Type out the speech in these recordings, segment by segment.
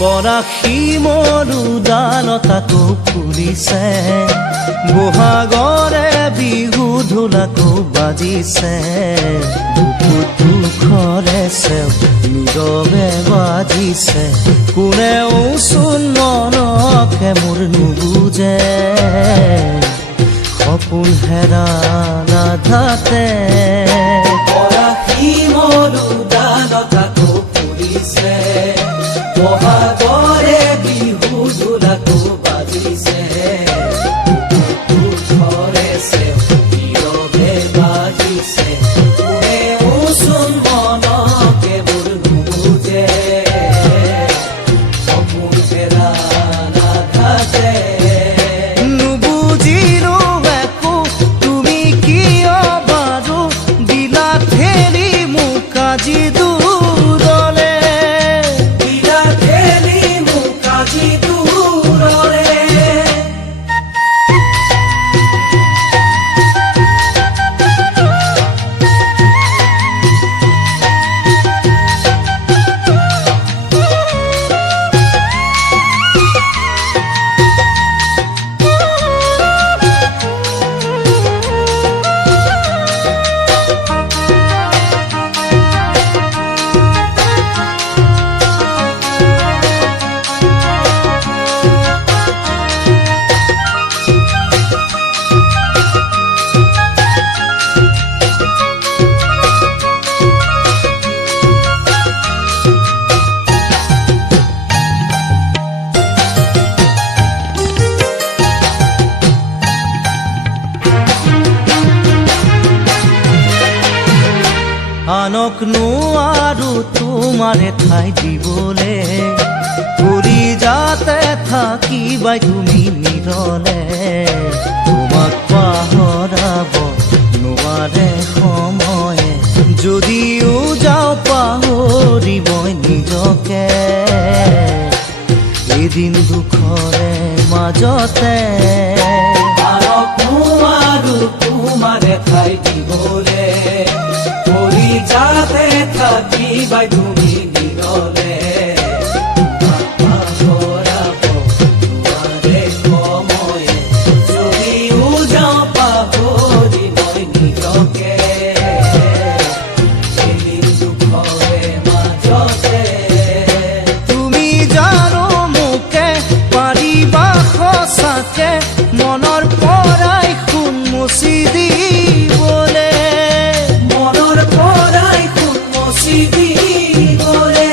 পৰাশী মৰুদালতাকো ফুলিছে, বহাগৰে বিহু ঢোলাকো বাজিছে। বুকুত দুখৰে চেও নীৰৱে বাজিছে, কোনেও চোন মনকে মোৰ নুবুজে। সপোন হেৰাল আধাতে পৰাশী মৰুদালতাকো ফুলিছে, বহাগৰে বিহু ঢোলাকো বাজিছে। দুখৰে চেও নীৰৱে বাজিছে, কোনেও চোন মনকে মোৰ নুবুজে। সপোন হেৰাল আধাতে নুবুজিলো একো তুমি কিয় বাৰু দিলা ঠেলি মোক আজি দূৰলে। দিলা ঠেলি মোক আজি দূৰলে। আনক নোৱাৰো তোমাৰে ঠাই দিবলে, ঘূৰি যাতে থাকিবাই তুমি নিৰলে। তোমাক পাহৰাব নোৱাৰে সময়ে, যদিও যাওঁ পাহৰি মই নিজকে। এদিন দুখৰে মাজতে আনক নোৱাৰো তোমাৰে ঠাই দিবলে, ঘূৰি যাতে থাকিবাই তুমি নিৰলে। পাহৰাব নোৱাৰে সময়ে, যদিও যাওঁ পাহৰি মই নিজকে। এদিন দুখৰে মাজতে তুমি জানো মোকে পাৰিবা সঁচাকে মনৰ পৰাই খুন মচি দিবলে। মনৰ পৰাই খুন মচি দিবলে।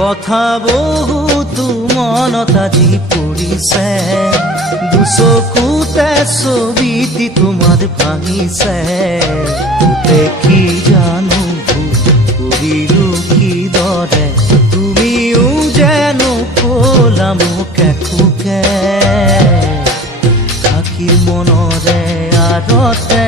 কথা বহুতো মনত আজি পৰিছে, দুচকুতে ছবিটি তোমাৰ ভাঙিছে। দেখি জানো কৰিলো কিদৰে, তুমিও জানো কলা মোক একোকে। খাকি মনৰে আৰতে